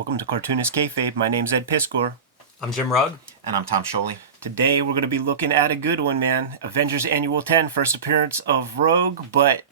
Welcome to Cartoonist Kayfabe. My name's Ed Piskor. I'm Jim Rugg. And I'm Tom Scholey. Today we're going to be looking at a good one, man. Avengers Annual 10, first appearance of Rogue, but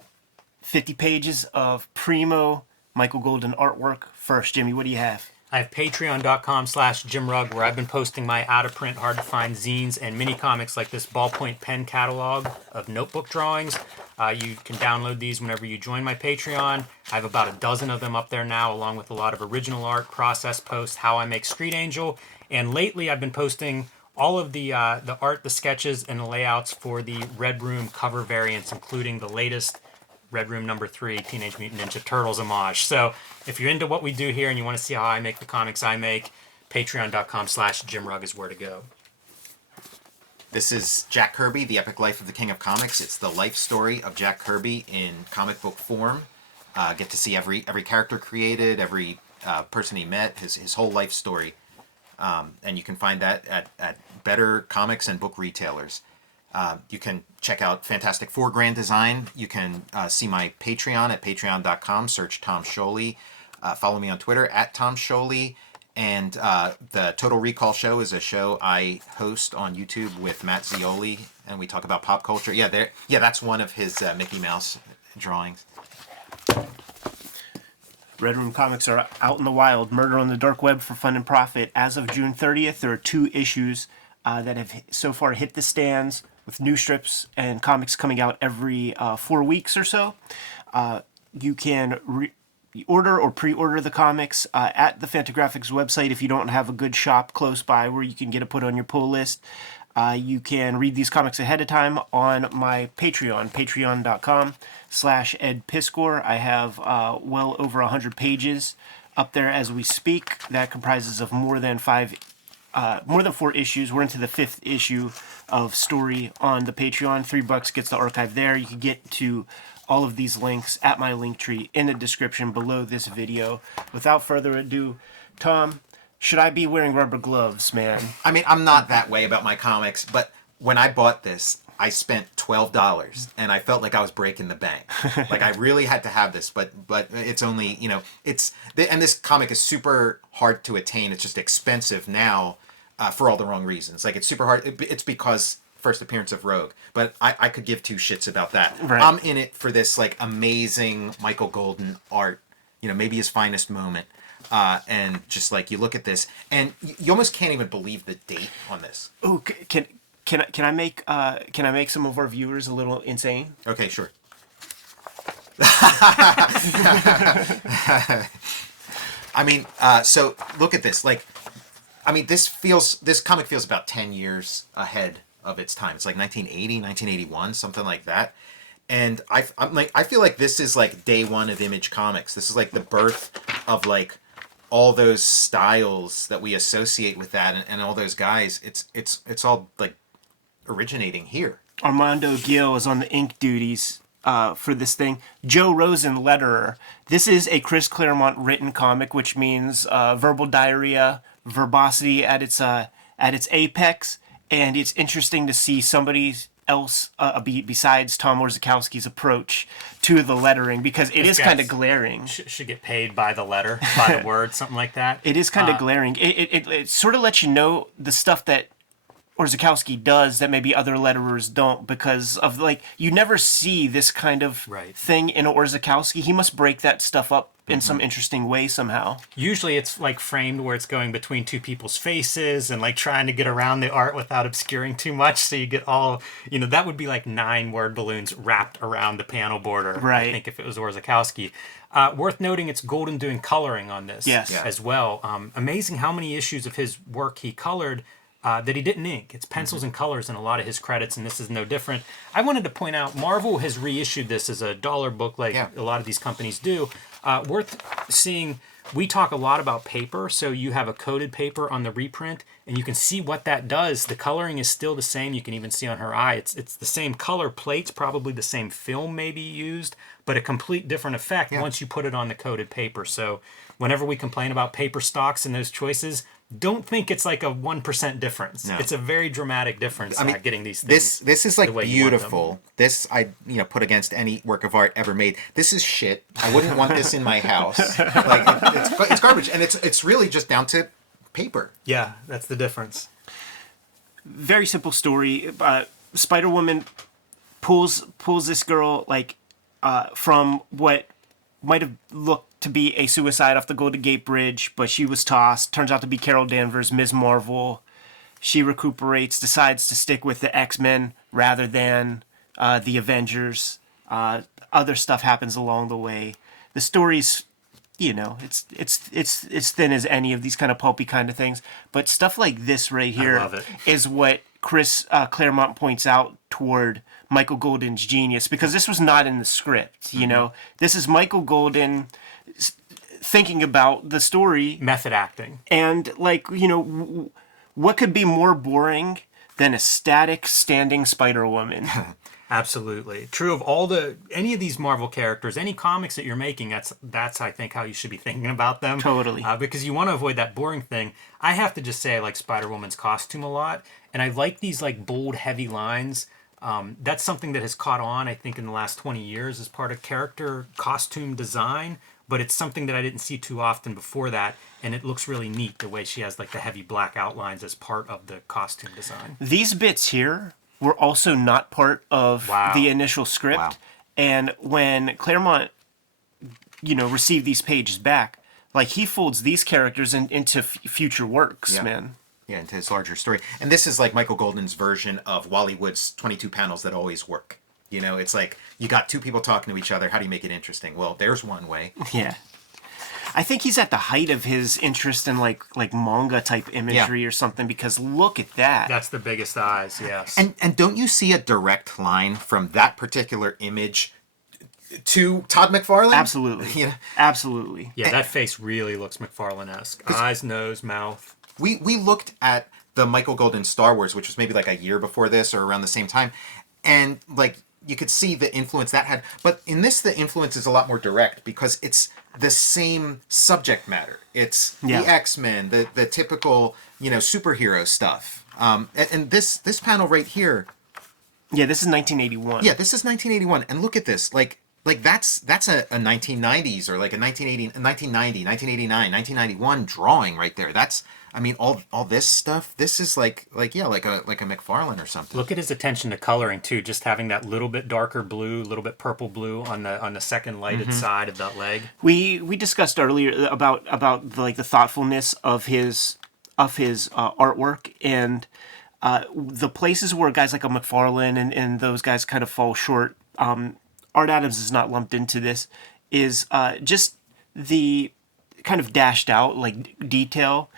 50 pages of Primo, Michael Golden artwork. First, Jimmy, what do you have? I have patreon.com/JimRugg, where I've been posting my out-of-print, hard-to-find zines and mini-comics like this ballpoint pen catalog of notebook drawings. You can download these whenever you join my Patreon. I have about a dozen of them up there now, along with a lot of original art, process posts, how I make Street Angel. And lately I've been posting all of the art, the sketches, and the layouts for the Red Room cover variants, including the latest Red Room number 3, Teenage Mutant Ninja Turtles homage. So if you're into what we do here and you want to see how I make the comics I make, patreon.com/JimRugg is where to go. This is Jack Kirby, The Epic Life of the King of Comics. It's the life story of Jack Kirby in comic book form. Get to see every character created, every person he met, his whole life story. And you can find that at better comics and book retailers. You can check out Fantastic Four Grand Design. You can see my Patreon at patreon.com. Search Tom Scholey. Follow me on Twitter at Tom Scholey. And the Total Recall Show is a show I host on YouTube with Matt Zioli, and we talk about pop culture. Yeah, that's one of his Mickey Mouse drawings. Red Room comics are out in the wild. Murder on the Dark Web for Fun and Profit. As of June 30th, there are 2 issues that have so far hit the stands, with new strips and comics coming out every 4 weeks or so. You can order or pre-order the comics at the Fantagraphics website if you don't have a good shop close by where you can get it put on your pull list. You can read these comics ahead of time on my Patreon, patreon.com/Ed Piskor. I have well over 100 pages up there as we speak. That comprises of more than 4 issues. We're into the 5th issue of story on the Patreon. $3 gets the archive there. You can get to all of these links at my link tree in the description below this video. Without further ado, Tom, should I be wearing rubber gloves, man? I mean, I'm not that way about my comics, but when I bought this, I spent $12, and I felt like I was breaking the bank. Like, I really had to have this, but it's only, and this comic is super hard to attain. It's just expensive now for all the wrong reasons. Like, it's super hard. It's because first appearance of Rogue, but I could give 2 shits about that. Right. I'm in it for this, like, amazing Michael Golden art, maybe his finest moment. And just like you look at this, and you almost can't even believe the date on this. Oh, can I make some of our viewers a little insane? Okay, sure. I mean, so look at this. Like, I mean, this comic feels about 10 years ahead of its time. It's like 1980, 1981, something like that. And I feel like this is like day one of Image Comics. This is like the birth of like all those styles that we associate with that, and all those guys. It's all like originating here. Armando Gil is on the ink duties for this thing. Joe Rosen, letterer. This is a Chris Claremont written comic, which means verbal diarrhea, verbosity at its apex, and it's interesting to see somebody else besides Tom Orzechowski's approach to the lettering, because it is kind of glaring. Should get paid by the letter, by the word, something like that. It is kind of glaring. It sort of lets you know the stuff that Orzechowski does that maybe other letterers don't, because of, like, you never see this kind of thing in Orzechowski. He must break that stuff up in some interesting way somehow. Usually it's like framed where it's going between 2 people's faces and like trying to get around the art without obscuring too much, so you get all, that would be like 9 word balloons wrapped around the panel border. Right. I think if it was Orzechowski. Worth noting, it's Golden doing coloring on this as well. Amazing how many issues of his work he colored that he didn't ink. It's pencils and colors in a lot of his credits, and this is no different. I wanted to point out, Marvel has reissued this as a dollar book like a lot of these companies do. Worth seeing, we talk a lot about paper, so you have a coated paper on the reprint, and you can see what that does. The coloring is still the same. You can even see on her eye, it's the same color plates, probably the same film maybe used, but a complete different effect once you put it on the coated paper. So whenever we complain about paper stocks and those choices, don't think it's like a 1% difference. No. It's a very dramatic difference. Getting these things. This is like the way you want them. beautiful. This I put against any work of art ever made. This is shit. I wouldn't want this in my house. Like it's garbage, and it's really just down to paper. Yeah, that's the difference. Very simple story. Spider-Woman pulls this girl from what might have looked to be a suicide off the Golden Gate Bridge, but she was tossed. Turns out to be Carol Danvers, Ms. Marvel. She recuperates, decides to stick with the X-Men rather than the Avengers. Other stuff happens along the way. The story's, it's thin as any of these kind of pulpy kind of things. But stuff like this right here love it. is what Chris Claremont points out toward Michael Golden's genius, because this was not in the script. This is Michael Golden thinking about the story, Method acting. and what could be more boring than a static standing Spider-Woman? Absolutely. True of any of these Marvel characters, any comics that you're making, that's I think how you should be thinking about them. Totally. Because you want to avoid that boring thing. I have to just say I like Spider-Woman's costume a lot, and I like these like bold, heavy lines. That's something that has caught on, I think, in the last 20 years as part of character costume design, but it's something that I didn't see too often before that, and it looks really neat the way she has like the heavy black outlines as part of the costume design. These bits here were also not part of the initial script. Wow. And when Claremont, received these pages back, like he folds these characters into future works, man. Yeah, into his larger story. And this is like Michael Golden's version of Wally Wood's 22 panels that always work. It's like you got two people talking to each other. How do you make it interesting? Well, there's one way. Yeah. I think he's at the height of his interest in like manga type imagery or something, because look at that. That's the biggest eyes, yes. And don't you see a direct line from that particular image to Todd McFarlane? Absolutely. Yeah. Absolutely. Yeah, that face really looks McFarlane-esque. Eyes, nose, mouth. We looked at the Michael Golden Star Wars, which was maybe like a year before this or around the same time, and like you could see the influence that had. But in this, the influence is a lot more direct because it's the same subject matter. It's the X-Men, the typical superhero stuff. And this panel right here. Yeah, this is 1981. Yeah, this is 1981, and look at this. Like that's a 1990s or like a 1980, 1990, 1989, 1991 drawing right there. That's all this stuff. This is like a McFarlane or something. Look at his attention to coloring too. Just having that little bit darker blue, little bit purple blue on the second lighted side of that leg. We discussed earlier about the thoughtfulness of his artwork, and the places where guys like a McFarlane and those guys kind of fall short. Art Adams is not lumped into this. Is just the kind of dashed out detail.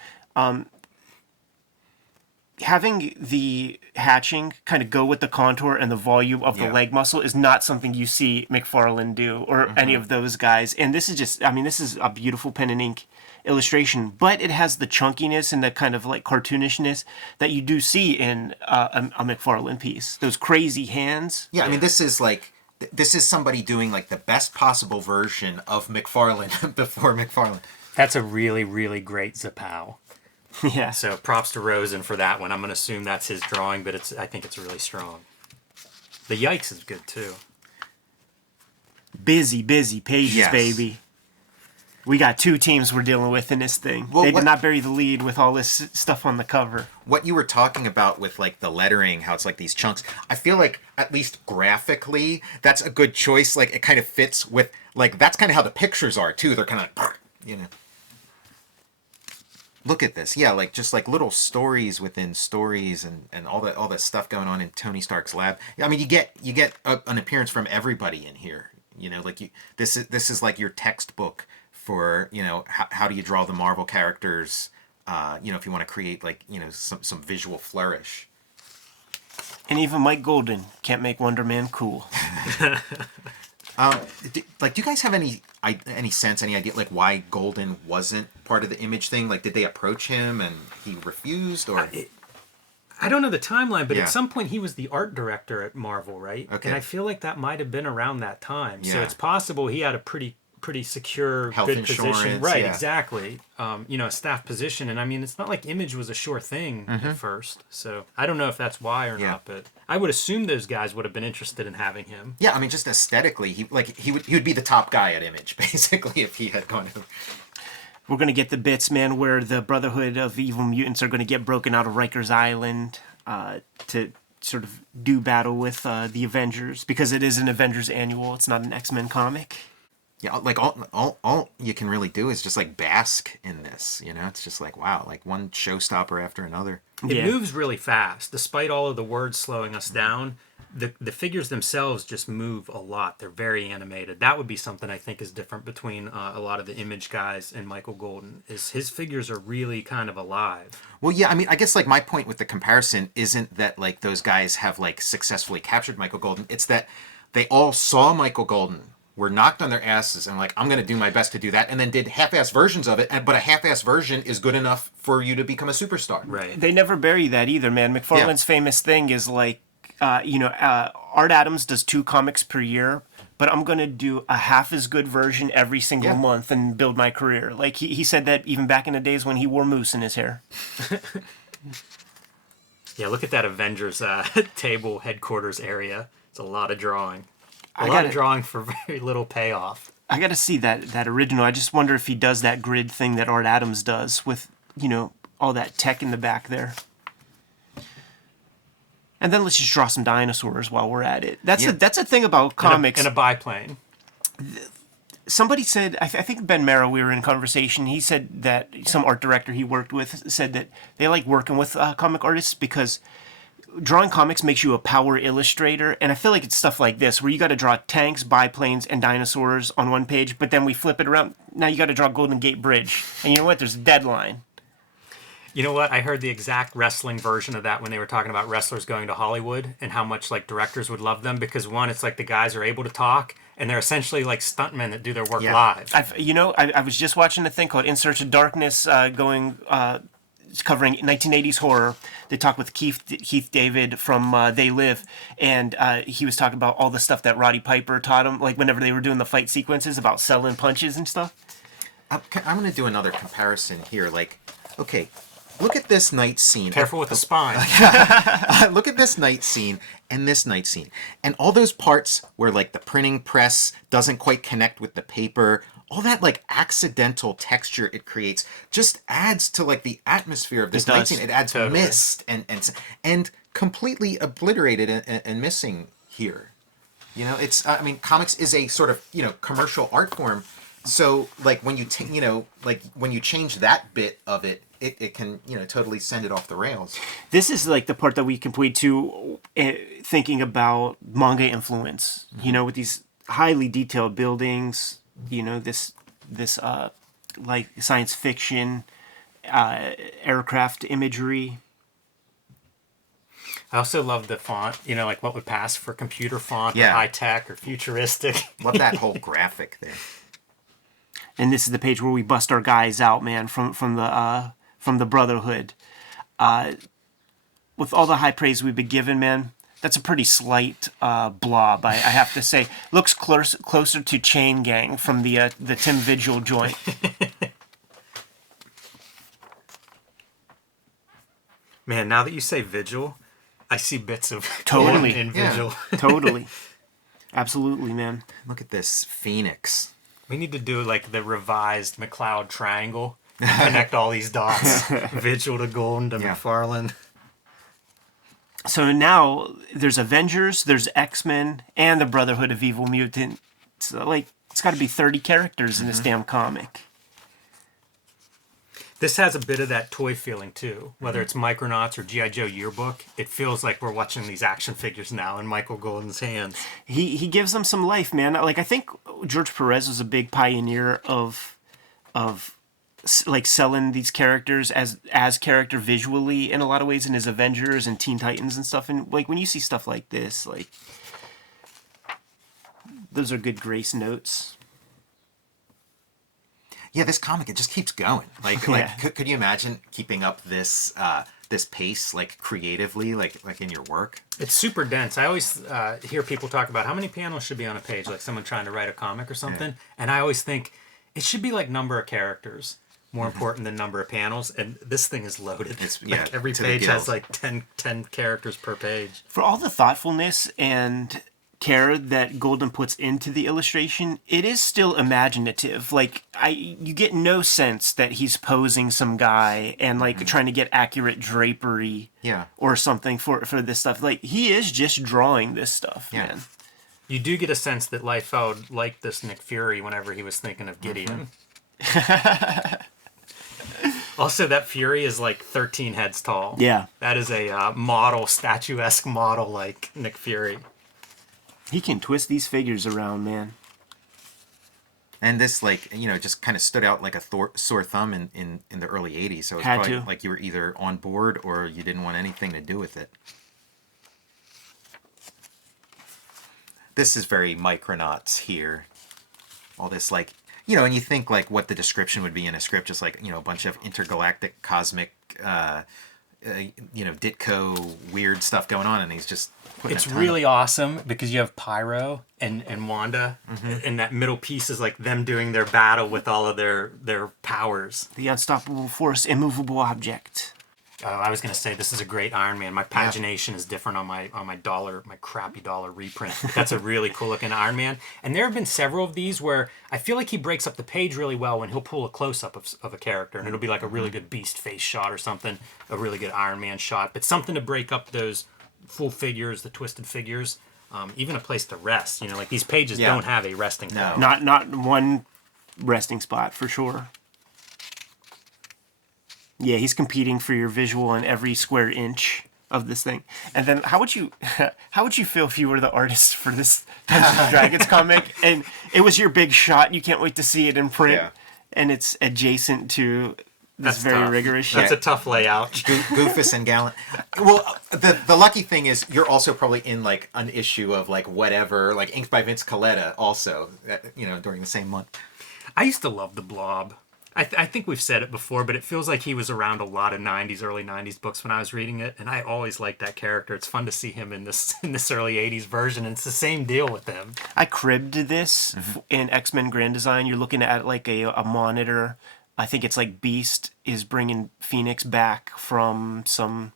Having the hatching kind of go with the contour and the volume of the leg muscle is not something you see McFarlane do or any of those guys. And this is this is a beautiful pen and ink illustration, but it has the chunkiness and the kind of like cartoonishness that you do see in a McFarlane piece. Those crazy hands. Yeah, this is somebody doing like the best possible version of McFarlane before McFarlane. That's a really, really great Zapow. Yeah. So props to Rosen for that one. I'm going to assume that's his drawing, but I think it's really strong. The Yikes is good too. Busy pages, baby. We got two teams we're dealing with in this thing. Well, they did not bury the lead with all this stuff on the cover. What you were talking about with like the lettering, how it's like these chunks, I feel like at least graphically, that's a good choice. Like it kind of fits with that's kind of how the pictures are too. They're kind of Look at this. Yeah, just like stories within stories and all that stuff going on in Tony Stark's lab. You get an appearance from everybody in here. This is like your textbook for how do you draw the Marvel characters, if you want to create some visual flourish. And even Mike Golden can't make Wonder Man cool. Do you guys have any sense, any idea why Golden wasn't part of the Image thing? Did they approach him and he refused, or? I don't know the timeline, but Yeah. at some point he was the art director at Marvel, right? Okay. And I feel like that might have been around that time. So Yeah. it's possible he had a pretty pretty secure, Health good position. insurance, Right, yeah. exactly. You know, a staff position. And I mean, it's not like Image was a sure thing at first. So I don't know if that's why or Yeah. not, but I would assume those guys would have been interested in having him. Yeah, I mean, just aesthetically, he would be the top guy at Image, basically, if he had gone to. We're going to get the bits, man, where the Brotherhood of Evil Mutants are going to get broken out of Rikers Island to sort of do battle with the Avengers, because it is an Avengers annual. It's not an X-Men comic. Yeah, like all you can really do is just like bask in this, you know? It's just like, wow, like one showstopper after another. It Yeah. moves really fast. Despite all of the words slowing us down, the figures themselves just move a lot. They're very animated. That would be something I think is different between a lot of the Image guys and Michael Golden, is his figures are really kind of alive. Well, yeah, I mean, I guess like my point with the comparison isn't that like those guys have like successfully captured Michael Golden. It's that they all saw Michael Golden, were knocked on their asses, and like, I'm going to do my best to do that, and then did half-ass versions of it. But a half-ass version is good enough for you to become a superstar. Right. They never bury that either, man. McFarlane's famous thing is like, Art Adams does 2 comics per year, but I'm going to do a half as good version every single Yeah. month and build my career. Like, he said that even back in the days when he wore mousse in his hair. Yeah, look at that Avengers table headquarters area. It's a lot of drawing. A I lot gotta- of drawing for very little payoff. I got to see that original. I just wonder if he does that grid thing that Art Adams does with, all that tech in the back there. And then let's just draw some dinosaurs while we're at it. That's Yeah. that's a thing about comics. In a biplane. Somebody said, I think Ben Merrill, we were in conversation, he said that some art director he worked with said that they like working with comic artists because drawing comics makes you a power illustrator. And I feel like it's stuff like this, where you got to draw tanks, biplanes, and dinosaurs on one page, but then we flip it around. Now you got to draw Golden Gate Bridge. And you know what? There's a deadline. You know what? I heard the exact wrestling version of that when they were talking about wrestlers going to Hollywood and how much like directors would love them, because one, it's like the guys are able to talk and they're essentially like stuntmen that do their work Yeah. live. I was just watching a thing called In Search of Darkness, covering 1980s horror. They talked with Keith David from They Live, and he was talking about all the stuff that Roddy Piper taught him, like whenever they were doing the fight sequences about selling punches and stuff. I'm going to do another comparison here. Like, okay, look at this night scene. Careful with the spine. Look at this night scene and this night scene. And all those parts where like the printing press doesn't quite connect with the paper, all that like accidental texture it creates just adds to like the atmosphere of this It night does. scene. It adds Totally. mist and completely obliterated and missing here. You know, it's I mean, comics is a sort of, commercial art form. So like when you when you change that bit of it, it can totally send it off the rails. This is like the part that we can point to thinking about manga influence, with these highly detailed buildings, this like science fiction, aircraft imagery. I also love the font, like what would pass for computer font Yeah. or high tech or futuristic. Love that whole graphic there. And this is the page where we bust our guys out, man, from the Brotherhood. With all the high praise we've been given, man, that's a pretty slight blob, I have to say. Looks closer to Chain Gang from the Tim Vigil joint. Man, now that you say Vigil, I see bits of Totally. in Yeah. Vigil. Totally. Absolutely, man. Look at this Phoenix. We need to do like the revised McLeod triangle. Connect all these dots. Vigil to Golden to Yeah. McFarlane. So now there's Avengers, there's X-Men, and the Brotherhood of Evil Mutants. So, like, it's got to be 30 characters in this damn comic. This has a bit of that toy feeling too. Whether it's Micronauts or G.I. Joe Yearbook, it feels like we're watching these action figures now in Michael Golden's hands. He gives them some life, man. Like, I think George Perez was a big pioneer of like selling these characters as character visually in a lot of ways in his Avengers and Teen Titans and stuff. And like when you see stuff like this, like those are good grace notes. Yeah, this comic, it just keeps going. Like, Yeah. could you imagine keeping up this this pace, like creatively, like in your work? It's super dense. I always hear people talk about how many panels should be on a page, like someone trying to write a comic or something. And I always think it should be like number of characters more important than number of panels. And this thing is loaded. It's, like yeah, every to the page has gills. like 10 characters per page. For all the thoughtfulness and care that Golden puts into the illustration, it is still imaginative. Like you get no sense that he's posing some guy and like trying to get accurate drapery, Yeah. or something for this stuff. Like he is just drawing this stuff, Yeah. man. You do get a sense that Liefeld liked this Nick Fury whenever he was thinking of Gideon. Also, that Fury is like 13 heads tall. Yeah. That is a model, statuesque model like Nick Fury. He can twist these figures around, man. And this, like, just kind of stood out like a sore thumb in the early 80s. So it was Had probably to. like you were either on board or you didn't want anything to do with it. This is very Micronauts here. All this, like, and you think, like, what the description would be in a script, just like, a bunch of intergalactic cosmic, Ditko weird stuff going on, and he's just putting It's a ton really awesome because you have Pyro and Wanda, and that middle piece is like them doing their battle with all of their powers. The unstoppable force, immovable object. I was gonna say this is a great Iron Man. My pagination is different on my crappy dollar reprint. That's a really cool looking Iron Man. And there have been several of these where I feel like he breaks up the page really well when he'll pull a close up of a character, and it'll be like a really good beast face shot or something, a really good Iron Man shot, but something to break up those full figures, the twisted figures, even a place to rest. Like these pages don't have a resting No. place. Not one resting spot for sure. Yeah, he's competing for your visual on every square inch of this thing. And then how would you feel if you were the artist for this Dungeons and Dragons comic and it was your big shot, you can't wait to see it in print, Yeah. and it's adjacent to this That's very tough. rigorous shit. That's a tough layout. Goofus and Gallant. Well, the lucky thing is you're also probably in like an issue of like whatever, like inked by Vince Colletta also, during the same month. I used to love the Blob. I think we've said it before, but it feels like he was around a lot of early 90s books when I was reading it, and I always liked that character. It's fun to see him in this early 80s version, and it's the same deal with him. I cribbed this in X-Men Grand Design. You're looking at like a monitor. I think it's like Beast is bringing Phoenix back from some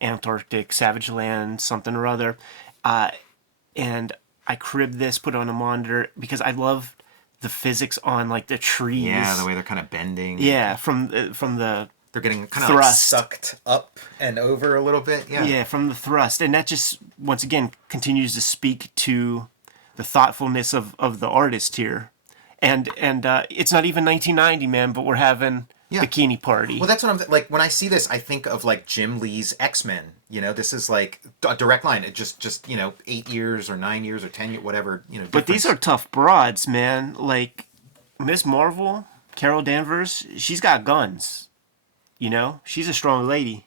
Antarctic savage land, something or other. And I cribbed this, put it on a monitor, because I love the physics on like the trees. Yeah, the way they're kind of bending. Yeah, from the They're getting kind of like thrust. sucked up and over a little bit. Yeah. yeah, from the thrust, and that just once again continues to speak to the thoughtfulness of the artist here. And it's not even 1990, man, but we're having bikini party. Well, that's what I'm like. When I see this, I think of like Jim Lee's X-Men. This is like a direct line. It just 8 years or 9 years or 10 years, whatever. But these are tough broads, man. Like Miss Marvel, Carol Danvers, she's got guns. She's a strong lady.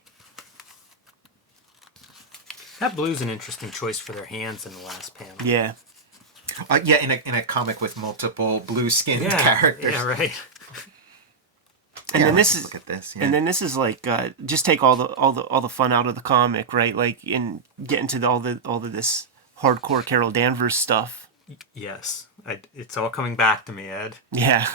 That blue's an interesting choice for their hands in the last panel. Yeah. in a comic with multiple blue-skinned characters. Yeah, right. And then let's this is look at this. Yeah. and then this is like just take all the fun out of the comic, right? Like in get into all the this hardcore Carol Danvers stuff. Yes. It's all coming back to me, Ed. Yeah.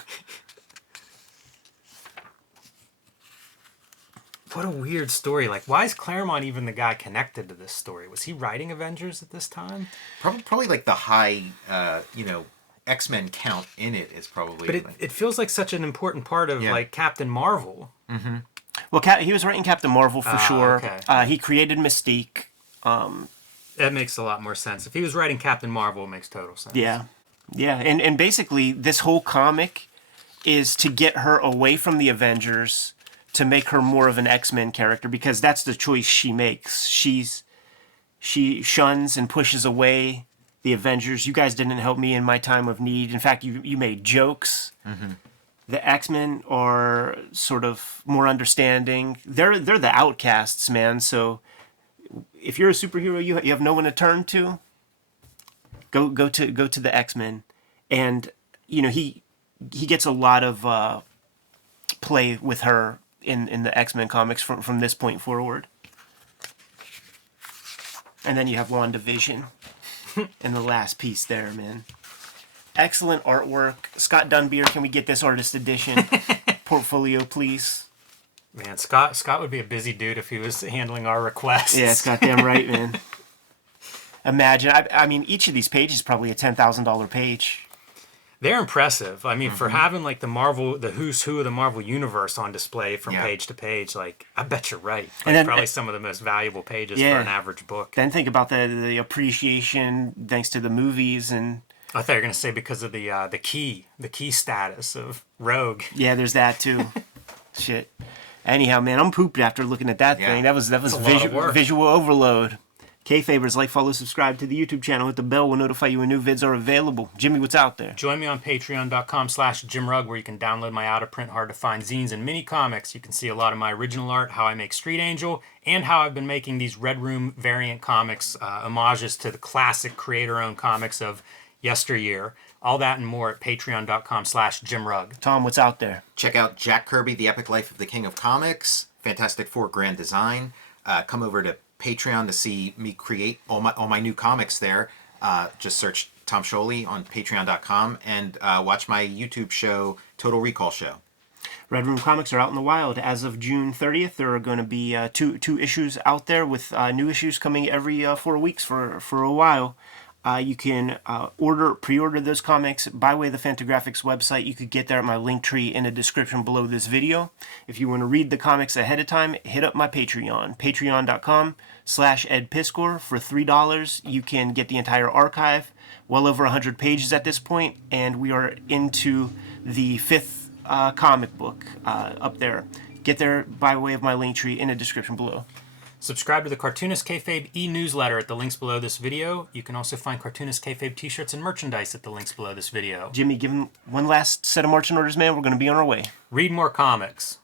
What a weird story. Like, why is Claremont even the guy connected to this story? Was he writing Avengers at this time? Probably like the high, X-Men count in it is probably. But it feels like such an important part of, like, Captain Marvel. Well, he was writing Captain Marvel for sure. Okay. He created Mystique. That makes a lot more sense. If he was writing Captain Marvel, it makes total sense. Yeah. Yeah. And basically, this whole comic is to get her away from the Avengers to make her more of an X-Men character, because that's the choice she makes. She shuns and pushes away the Avengers. You guys didn't help me in my time of need. In fact, you made jokes. Mm-hmm. The X-Men are sort of more understanding. They're the outcasts, man. So if you're a superhero, you have no one to turn to. Go to the X-Men, and he gets a lot of play with her in the X-Men comics from this point forward. And then you have WandaVision in the last piece there, man. Excellent artwork. Scott Dunbier, can we get this artist edition portfolio, please? Man, Scott would be a busy dude if he was handling our requests. Yeah, it's goddamn right, man. Imagine, I mean, each of these pages is probably a $10,000 page. They're impressive. I mean, for having like the who's who of the Marvel universe on display from page to page, like I bet you're right. Like, And then, probably some of the most valuable pages for an average book. Then think about the appreciation thanks to the movies and. I thought you were gonna say because of the key status of Rogue. Yeah, there's that too. Shit. Anyhow, man, I'm pooped after looking at that thing. That was visual overload. Kayfabers, like, follow, subscribe to the YouTube channel. Hit the bell. Will notify you when new vids are available. Jimmy, what's out there? Join me on patreon.com/JimRug, where you can download my out-of-print, hard-to-find zines and mini comics. You can see a lot of my original art, how I make Street Angel, and how I've been making these Red Room variant comics, homages to the classic creator-owned comics of yesteryear. All that and more at patreon.com/JimRug. Tom, what's out there? Check out Jack Kirby, The Epic Life of the King of Comics. Fantastic Four Grand Design. Come over to Patreon to see me create all my new comics there. Just search Tom Sholey on patreon.com and watch my YouTube show, Total Recall Show. Red Room comics are out in the wild. As of June 30th, there are going to be two issues out there with new issues coming every 4 weeks for a while. You can pre-order those comics by way of the Fantagraphics website. You could get there at my link tree in the description below this video. If you want to read the comics ahead of time, hit up my Patreon, patreon.com/edpiskor. For $3, you can get the entire archive, well over 100 pages at this point, and we are into the 5th comic book up there. Get there by way of my link tree in the description below. Subscribe to the Cartoonist Kayfabe e-newsletter at the links below this video. You can also find Cartoonist Kayfabe t-shirts and merchandise at the links below this video. Jimmy, give him one last set of marching orders, man. We're going to be on our way. Read more comics.